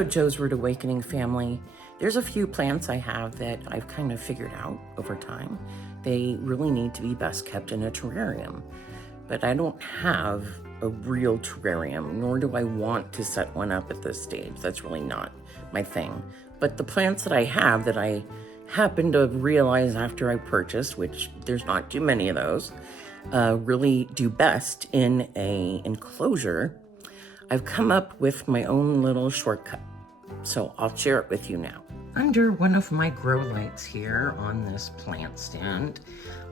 Hello, Joe's Root Awakening family. There's a few plants I have that I've kind of figured out over time. They really need to be best kept in a terrarium, but I don't have a real terrarium, nor do I want to set one up at this stage. That's really not my thing. But the plants that I have that I happened to realize after I purchased, which there's not too many of those, really do best in a enclosure. I've come up with my own little shortcut, so I'll share it with you now. Under one of my grow lights here on this plant stand,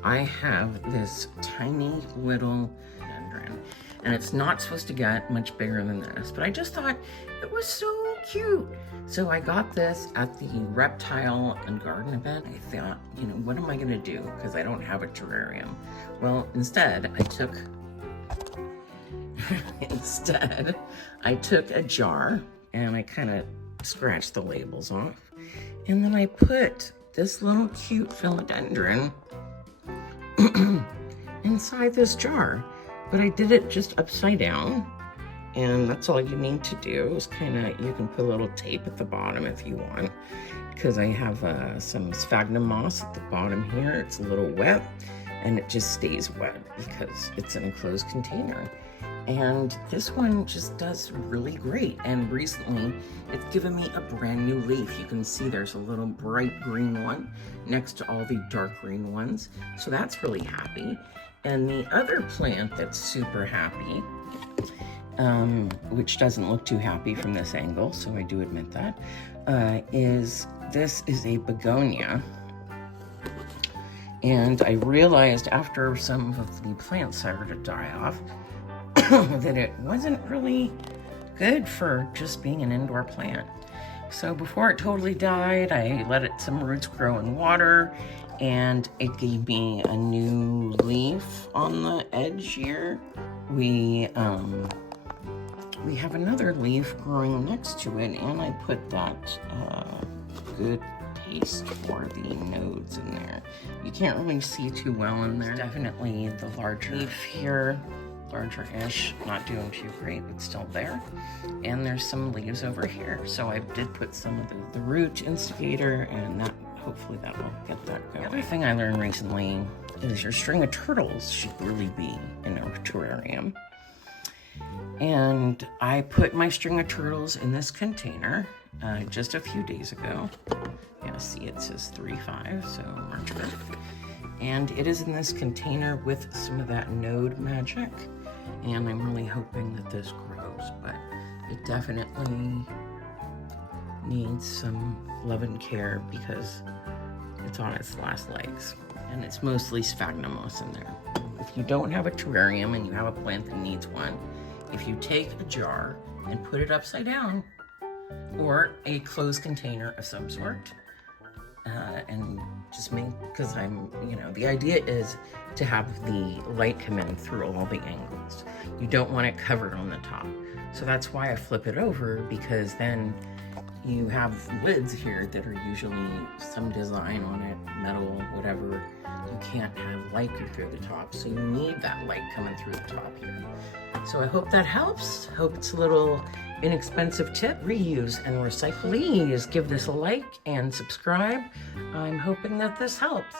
I have this tiny little philodendron, and it's not supposed to get much bigger than this, but I just thought it was so cute. So I got this at the reptile and garden event. I thought, what am I gonna do? Because I don't have a terrarium. Well, instead, I took a jar and I kind of scratched the labels off. And then I put this little cute philodendron inside this jar. But I did it just upside down. And that's all you need to do is you can put a little tape at the bottom if you want. Because I have some sphagnum moss at the bottom here. It's a little wet and it just stays wet because it's an enclosed container. And this one just does really great. And recently, it's given me a brand new leaf. You can see there's a little bright green one next to all the dark green ones. So that's really happy. And the other plant that's super happy, which doesn't look too happy from this angle, so I do admit that, is a begonia. And I realized after some of the plants started to die off, that it wasn't really good for just being an indoor plant. So before it totally died, I let some roots grow in water, and it gave me a new leaf on the edge here. We have another leaf growing next to it, and I put that good paste for the nodes in there. You can't really see too well in there. It's definitely the larger leaf here. Larger-ish, not doing too great, but still there. And there's some leaves over here. So I did put some of the root instigator, and hopefully that will get that going. The other thing I learned recently is your string of turtles should really be in a terrarium. And I put my string of turtles in this container just a few days ago. Yeah, see it says 3-5, so March 5th. And it is in this container with some of that node magic. And I'm really hoping that this grows, but it definitely needs some love and care because it's on its last legs. And it's mostly sphagnum moss in there. If you don't have a terrarium and you have a plant that needs one, if you take a jar and put it upside down, or a closed container of some sort, and just because the idea is to have the light come in through all the angles. You don't want it covered on the top. So that's why I flip it over, because then you have lids here that are usually some design on it, metal, whatever. You can't have light come through the top, so you need that light coming through the top here. So I hope that helps. Hope it's a little inexpensive tip. Reuse and recycle. Please give this a like and subscribe. I'm hoping that this helps.